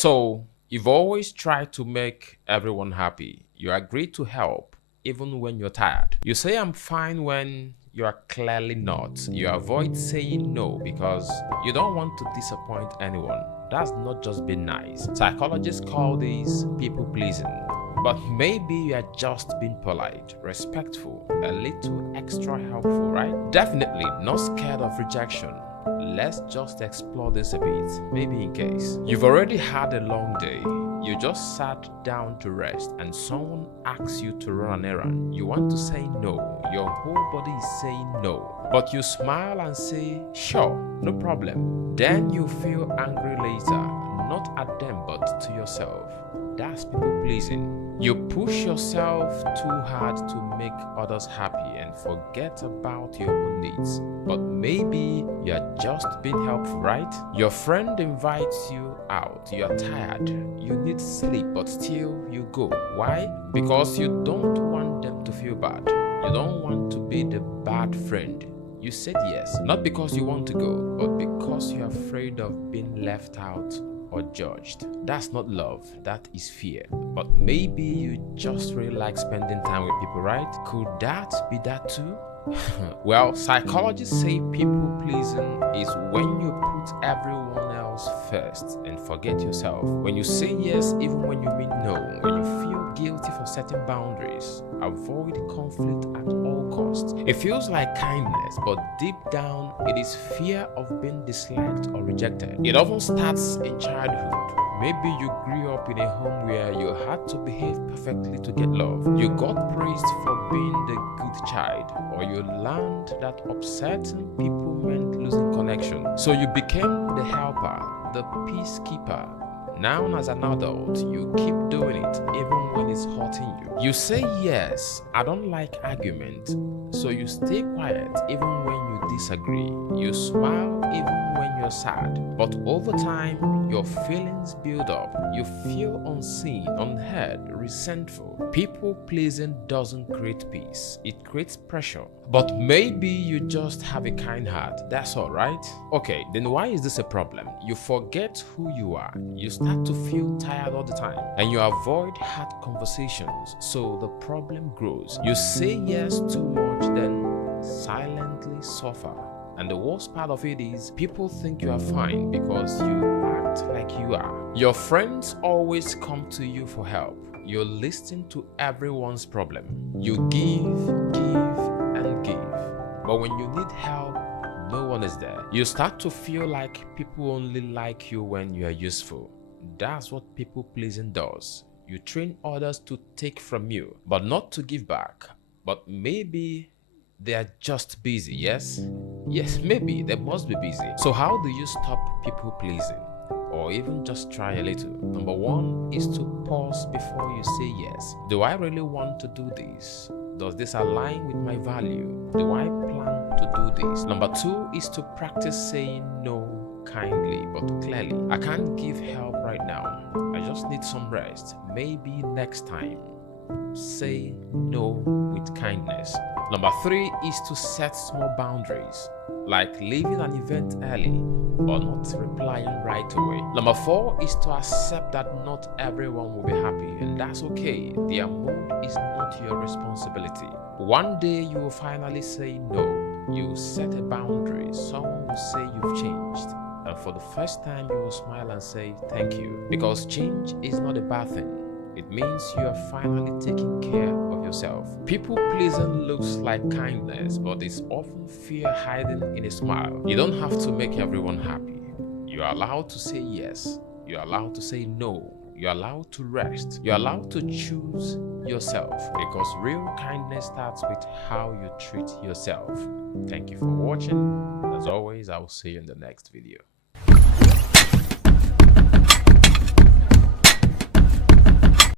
So, you've always tried to make everyone happy. You agree to help even when you're tired. You say I'm fine when you are clearly not. You avoid saying no because you don't want to disappoint anyone. That's not just being nice. Psychologists call this people pleasing. But maybe you are just being polite, respectful, a little extra helpful, right? Definitely not scared of rejection. Let's just explore this a bit, maybe in case. You've already had a long day. You just sat down to rest and someone asks you to run an errand. You want to say no. Your whole body is saying no. But you smile and say, sure, no problem. Then you feel angry later, not at them but to yourself. That's people pleasing. You push yourself too hard to make others happy and forget about your own needs. But maybe you're just being helpful, right? Your friend invites you out, you're tired, you need sleep, but still you go. Why? Because you don't want them to feel bad. You don't want to be the bad friend. You said yes, not because you want to go, but because you're afraid of being left out or judged. That's not love, that is fear. But maybe you just really like spending time with people, right? Could that be that too? Well, psychologists say people pleasing is when you put everyone else first and forget yourself. When you say yes even when you mean no. When you feel guilty for setting boundaries. Avoid conflict at all costs. It feels like kindness, but deep down it is fear of being disliked or rejected. It often starts in childhood. Maybe you grew up in a home where you had to behave perfectly to get love. You got praised for being the good child, or you learned that upsetting people meant losing connection. So you became the helper, the peacekeeper. Now, as an adult, you keep doing it even when it's hurting you. You say yes, I don't like argument, so you stay quiet even when you disagree. You smile even when you're sad. But over time, your feelings build up. You feel unseen, unheard, resentful. People pleasing doesn't create peace, it creates pressure. But maybe you just have a kind heart, that's all right? Okay, then why is this a problem? You forget who you are. You start to feel tired all the time and you avoid hard conversations, so the problem grows. You say yes too much, then silently suffer. And the worst part of it is, people think you are fine because you act like you are. Your friends always come to you for help. You listen to everyone's problem. You give, and give. But when you need help, no one is there. You start to feel like people only like you when you are useful. That's what people pleasing does. You train others to take from you, but not to give back. But maybe they are just busy, yes? Yes, maybe they must be busy. So how do you stop people pleasing? Or even just try a little. Number one is to pause before you say yes. Do I really want to do this? Does this align with my value? Do I plan to do this? Number two is to practice saying no kindly but clearly. I can't give help right now. I just need some rest. Maybe next time. Say no with kindness. Number three is to set small boundaries, like leaving an event early or not replying right away. Number four is to accept that not everyone will be happy, and that's okay. Their mood is not your responsibility. One day you will finally say no. You set a boundary. Someone will say you've changed. And for the first time, you will smile and say thank you. Because change is not a bad thing. It means you are finally taking care of yourself. People pleasing looks like kindness, but it's often fear hiding in a smile. You don't have to make everyone happy. You're allowed to say yes. You're allowed to say no. You're allowed to rest. You're allowed to choose yourself, because real kindness starts with how you treat yourself. Thank you for watching. As always, I will see you in the next video.